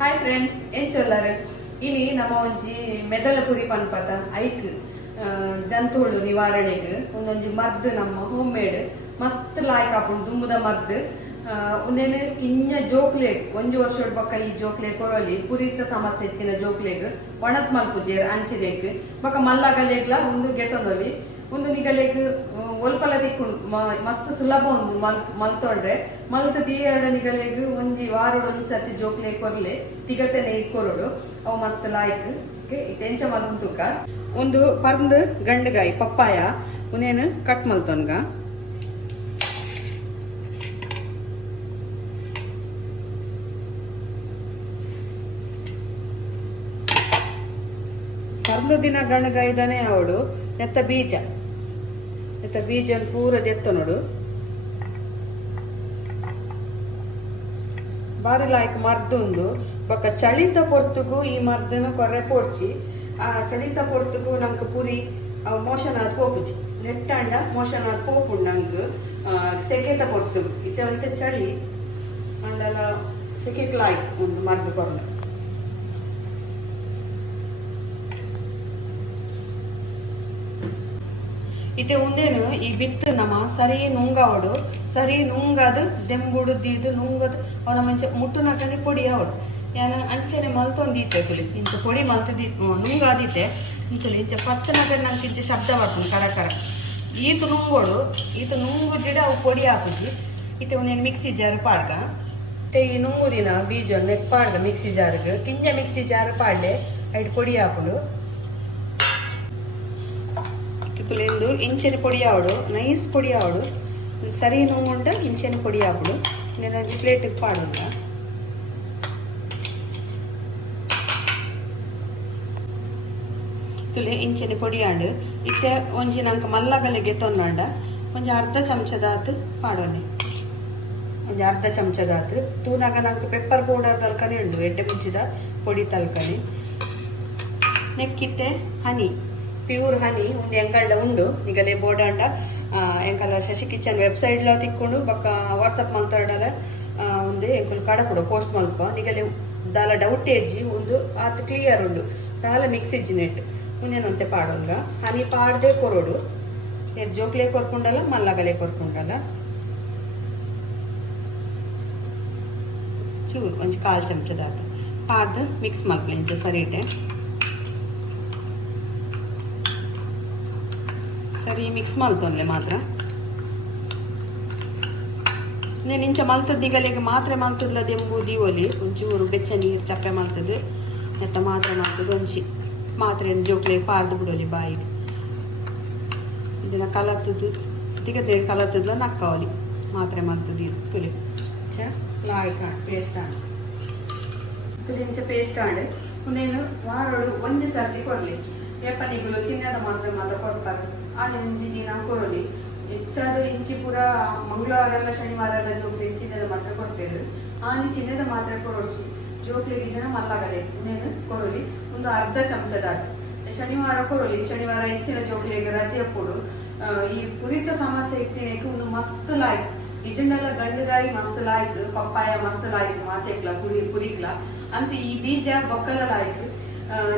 hi friends ಏನ್ ಚೊಲ್ಲಾರ ಇನಿ ನಮ್ಮ ಒಂಜಿ ಮೆದಲ ಪುರಿ ಪನ್ಪತ ಐಕ್ ಜಂತುಳು ನಿವಾರಣೆಗೆ ಒಂದೊಂಜಿ ಮರ್ದ್ ನಮ್ಮ ಹೋಮ್ ಮೇಡ್ ಮಸ್ತ್ ಲಾಯ್ಕ್ ಆಪುಂಡು ದುಂಬುದ ಮರ್ದ್ ಒಂದೇನು ಕಿಂಜ ಜೋಕ್ಲೇಟ್ ಒಂಜಿ ವರ್ಷದ ಬೊಕ್ಕ ಈ ಜೋಕ್ಲೇಟ್ ಕೊರಲಿ ಪುರಿತ ಸಮಸ್ಯೆ ಇತ್ತಿನ ಜೋಕ್ಲೇಗ್ ಒಣಸ್ ಮಲ್ಪುಜೇರ್ ಅಂಚಿರೇಕ್ ಬೊಕ್ಕ ಮಲ್ಲಗಲೇಗ್ಲ ಒಂದು ಗೆತೊಂದೊಲಿ ಒಂದು ನಿಗಲೇಗ್ ಒಲ್ಪಲ ತಿಕ್ಕುಂಡು ಮಸ್ತ್ ಸುಲಭ ಒಂದು ಮಲ್ತೊಂಡ್ರೆ ಮಲ್ತ ದಿಯಡ ನಿಗಲೇಗ್ ಒಂಜಿ ವಾರಡ್ ಒಂದ್ಸರ್ತಿ ಜೋಕ್ಲೆ ಕೊರ್ಲೆ ತಿಗತೆನೆ ಇಕ್ಕೊರಡು ಅವು ಮಸ್ತ್ ಲಾಯ್ಕ್ ಇದೆಂಚ ಮಲ್ಪುಂತುಕ ಒಂದು ಪರ್ಂದ್ ಗಂಡಗಾಯಿ ಪಪ್ಪಾಯ ಉನೇನು ಕಟ್ ಮಲ್ತೊನ್ಗ ಪರ್ಂದ್ ದಿನ ಗಂಡಗಾಯಿದಾನೆ ಅವಡು ಎತ್ತ ಬೀಜ ಪೂರ ದೆತ್ತ ನೋಡು ಬಾರಿ ಲಾಯ್ಕ್ ಮರ್ದುಂದು ಬೊಕ್ಕ ಚಳಿತ ಪೊರ್ತುಗು ಈ ಮರ್ದನು ಕೊರ್ರೆ ಪೋಡ್ಚಿ ಆ ಚಳಿತ ಪೊರ್ತುಗು ನಂಗೆ ಪುರಿ ಮೋಷನ್ ಆದ್ ಪೋಪುಜಿ ನೆಟ್ಟಾಂಡ ಮೋಷನ್ ಆದ್ ಪೋಪುಂಡು ನಂಗೆ ಸೆಕೆತ ಪೊರ್ತುಗು ಇತ್ತೆ ಚಳಿ ಅಂಡಲ ಸೆಕೆಕ್ ಲಾಯ್ಕ್ ಒಂದು ಮರ್ದು ಕೊರ್ಲೆ ಇತ್ತೆ ಉಂದೇನು ಈ ಬಿತ್ತು ನಮ್ಮ ಸರಿ ನುಂಗಾವಡು ಸರಿ ನುಂಗದು ದೆಂಬುಡು ದೀದು ನುಂಗದು ಅವನ ಮಂಚ ಮುಟ್ಟುನಕನೆ ಪೊಡಿ ಅವಡು ಯಾನ ಅಂಚೆನೆ ಮಲ್ತೊಂದಿತ್ತೆ ತುಳಿ ಇಂಚ ಪೊಡಿ ಮಲ್ತದಿ ನುಂಗಾದಿತ್ತೆ ಇಂಚಲಿ ಇಂಚ ಪತ್ತನಕ ನಂಗೆ ಇಂಚ ಶಬ್ದ ಬರ್ತದೆ ಕರ ಈತು ನುಂಗೋಡು ಈತು ನುಂಗು ಜಿಡ ಅವು ಪೊಡಿ ಹಾಕುಜಿ ಇತ್ತೆ ಒಂದೇನು ಮಿಕ್ಸಿ ಜಾರ್ ಪಾಡ್ಗ ಮತ್ತೆ ಈ ನುಂಗುದಿನ ಬೀಜ ನೆಕ್ ಪಾಡ್ಗ ಮಿಕ್ಸಿ ಜಾರ್ಗೆ ಕಿಂಜ ಮಿಕ್ಸಿ ಜಾರ್ ಪಾಡ್ಲೆ ಐದು ಪೊಡಿ ಹಾಕುಡು ತುಳಿಂದು ಇಂಚೆನ ಪೊಡಿ ಆವಡು ನೈಸ್ ಪೊಡಿ ಆವಡು ಸರಿ ನೋಂಡ ಇಂಚೆನ ಪೊಡಿ ಆವಡು నేను ಪ್ಲೇಟಿಗೆ ಪಾಡುಂಗ ತುಳಿ ಇಂಚೆನ ಪೊಡಿ ಆಂಡು ಇತ್ತೆ ಒಂಜಿ ನಂಗೆ ಮಲ್ಲಗಲೆಗೆ ತೊನ್ನಂಡ ಒಂಜಿ ಅರ್ಧ ಚಮಚದಾತು ಪಾಡೋನೆ ಒಂಜಿ ಅರ್ಧ ಚಮಚದಾತು ತೂನಾಗ ನಂಗೆ ಪೆಪ್ಪರ್ ಪೌಡರ್ ತಲ್ಕನೆ ಉಂಡು ಎಡ್ಡೆ ಮುಚ್ಚಿದ ಪೊಡಿ ತಲ್ಕನೆ ನೆಕ್ಕಿತ್ತೆ ಹನಿ ಪ್ಯೂರ್ ಹನಿ ಒಂದು ಎಂಕಲ್ಡ ಉಂಡು ನಿಗಲೇ ಬೋಡಾಂಡ ಎಂಕಲ್ಲ ಶಶಿ ಕಿಚನ್ ವೆಬ್ಸೈಟ್ಲ ತಿಕ್ಕೊಂಡು ಬೊಕ್ಕ ವಾಟ್ಸಪ್ ಮಲ್ತಾಡಲ ಒಂದು ಎಂಕಲ್ ಕಡಪುಡು ಪೋಸ್ಟ್ ಮಲ್ಪ ನಿಗಲೇ ದಾಲ ಡೌಟ್ ಏಜ್ಜಿ ಒಂದು ಆತ್ ಕ್ಲಿಯರ್ ಉಂಡು ದಾಲ ಮಿಕ್ಸ್ ಇಜ್ಜಿ ನೆಟ್ ಮುಂದೇನಂತೆ ಪಾಡೋಂಗ ಹನಿ ಪಾಡ್ದೆ ಕೊರೋಡು ಜೋಕ್ಲೆ ಕೊರ್ಕೊಂಡಲ್ಲ ಮಲ್ಲಗಲೆ ಕೊರ್ಕೊಂಡಲ್ಲ ಚೂರು ಒಂಜಿ ಕಾಲು ಚಮಚದಾತ ಪಾಡ್ದು ಮಿಕ್ಸ್ ಮಲ್ಪಲೆ ಇಂಚ ಸರಿಟೆ ಸರಿ ಮಿಕ್ಸ್ ಮಲ್ತೊಂದೆ ಮಾತ್ರ నేను ಇಂಚ ಮಲ್ತದ್ದು ನಿಗಲೆಗೆ ಮಾತ್ರೆ ಮಲ್ತದ್ಲ ದೆಂಬು ದೀವೊಲಿ ಒಂಚೂರು ಬೆಚ್ಚ ನೀರು ಚಪ್ಪೆ ಮಲ್ತದ್ದು ಎತ್ತ ಮಾತ್ರೆ ಮಲ್ತದ್ದು ಒಂಚಿ ಮಾತ್ರೆ ಜೋಕ್ಲೆ ಪಾರ್ದು ಬಿಡೋಲಿ ಬಾಯಿ ಇದನ್ನ ಕಲತ್ತದ್ದು ತಿಗದೆ ಕಲತ್ತದ್ಲ ನಕ್ಕವಲಿ ಮಾತ್ರೆ ಮಲ್ತದ್ದು ಇದು ತುಳಿ ಚ ಲಾಯ್ ಪೇಸ್ಟ್ ಆಂಡ್ ತುಳಿ ಇಂಚ ಪೇಸ್ಟ್ ಆಂಡ್ నేను ವಾರಡು ಒಂಜಿ ಸರ್ತಿ ಕೊರ್ಲಿ ಎಪ್ಪನಿಗುಲು ಚಿನ್ನದ ಮಾತ್ರೆ ಮಾತ್ರ ಕೊಡ್ತಾರೆ ಆನೆ ಒಂಜಿ ದಿನ ಕೊರಲಿ ಹೆಚ್ಚಾದ ಇಂಚಿ ಪೂರ ಮಂಗಳವಾರ ಎಲ್ಲ ಶನಿವಾರ ಎಲ್ಲ ಜೋಕ್ಲೆ ಚಿನ್ನದ ಮಾತ್ರೆ ಕೊಡ್ತೇವೆ ಆನೆ ಚಿನ್ನದ ಮಾತ್ರೆ ಕೊರೊಡ್ಸಿ ಜೋಕ್ಲೆಗೆ ಜನ ಮಲ್ಲಗಲೆ ನೇನು ಕೊರಲಿ ಒಂದು ಅರ್ಧ ಚಮಚದಾತು ಶನಿವಾರ ಕೊರಲಿ ಶನಿವಾರ ಹೆಚ್ಚಿನ ಜೋಕ್ಲೆಗೆ ರಜೆ ಕೊಡು ಈ ಪುರಿತ ಸಮಸ್ಯೆ ಇತ್ತಿನೇಕೆ ಒಂದು ಮಸ್ತ್ ಲಾಯ್ಕ್ ನಿಜಂಡೆಲ್ಲ ಗಂಡುಗಾಯಿ ಮಸ್ತ್ ಲಾಯ್ಕ್ ಪಪ್ಪಾಯ ಮಸ್ತ್ ಲಾಯ್ಕ್ ಮಾತೆಕ್ಲ ಪುರಿಕ್ಲ ಅಂತ ಈ ಬೀಜ ಬೊಕ್ಕಲ ಲಾಯ್ಕ್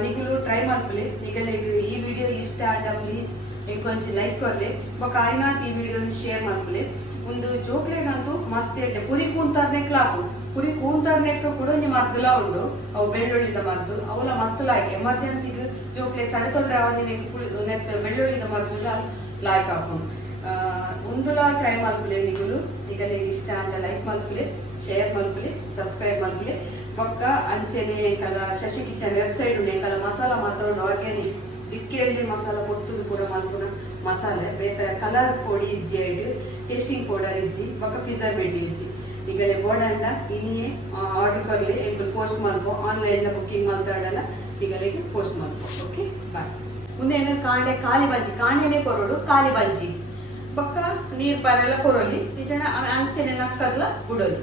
ನಿಗಲು ಟ್ರೈ ಮಾಡ್ಕೊಳ್ಳಿ ನಿಗಲಿಗೆ ಈ ವಿಡಿಯೋ ಇಷ್ಟ ಆದ ಪ್ಲೀಸ್ ಕೊಂಚ ಲೈಕ್ ಕೊರ್ಲಿ ಬೊಕ್ಕ ಆಯ್ನಾತ್ ಈ ವಿಡಿಯೋನ ಶೇರ್ ಮಾಡ್ಕೊಳ್ಳಿ ಒಂದು ಜೋಕ್ಲೆಗಂತೂ ಮಸ್ತ್ ಇಟ್ಟೆ ಪುರಿ ಕೂಂತಾರ್ನೆಕ್ಲ ಹಾಕು ಪುರಿ ಕೂಂತಾರ್ನೆಕ್ ಕೂಡ ನಿಮ್ಮ ಮರ್ದುಲ ಉಂಡು ಅವು ಬೆಳ್ಳುಳ್ಳಿದ ಮರ್ದು ಅವಲ ಮಸ್ತ್ ಲಾಯ್ಕ್ ಎಮರ್ಜೆನ್ಸಿಗೆ ಜೋಕ್ಲೆ ತಡೆತೊಂಡ್ರೆ ನೆತ್ ಬೆಳ್ಳುಳ್ಳಿದ ಮರ್ದುಲ ಲಾಯ್ಕ್ ಹಾಕೊಂಡು ಒಂದುಲ ಟ್ರೈ ಮಾಡ್ಕೊಳ್ಳಿ ನಿಗಲು ನಿಗಲಿಗೆ ಇಷ್ಟ ಅಂತ ಲೈಕ್ ಮಾಡ್ಕೊಳ್ಳಿ ಶೇರ್ ಮಾಡ್ಕೊಳ್ಳಿ ಸಬ್ಸ್ಕ್ರೈಬ್ ಮಾಡ್ಕೊಳ್ಳಿ ಬೊಕ್ಕ ಅಂಚೆನೆ ಕಲ ಶಶಿ ಕಿಚನ್ ವೆಬ್ಸೈಟ್ ಉಂಡೆ ಕಲ ಮಸಾಲ ಮಾತಾಡೋದು ಆರ್ಗ್ಯಾನಿಕ್ ದಿಕ್ಕೇಳಿ ಮಸಾಲ ಕೊಟ್ಟುದು ಕೂಡ ಮಲ್ಪುನ ಮಸಾಲೆ ಬೇತ ಕಲರ್ ಪೊಡಿ ಇಜ್ಜಿ ಆಯ್ತು ಟೇಸ್ಟಿಂಗ್ ಪೌಡರ್ ಇಜ್ಜಿ ಬೊಕ್ಕ ಫಿಜರ್ ಮೆಡಿ ಇಜ್ಜಿ ಈಗಲೇ ಬೋಡಂಡ ಇನ್ನೇ ಆರ್ಡರ್ ಕೊರ್ಲಿ ಎಂಕಲ್ ಪೋಸ್ಟ್ ಮಲ್ಪೋ ಆನ್ಲೈನ್ ಬುಕ್ಕಿಂಗ್ ಮಾತಾಡಲ್ಲ ಈಗಲಿಗೆ ಪೋಸ್ಟ್ ಮಲ್ಪೋ ಓಕೆ ಬಾಯ್ ಮುಂದೇನು ಕಾಂಡೆ ಖಾಲಿ ಬಂಜಿ ಕಾಂಡೆನೆ ಕೊರೋಡು ಖಾಲಿ ಬಂಜಿ ಬೊಕ್ಕ ನೀರು ಬರೆಲ್ಲ ಕೊರಲಿ ನಿಜ ಅಂಚೆನೆ ನಕ್ಕದ್ಲ ಬಿಡೋದು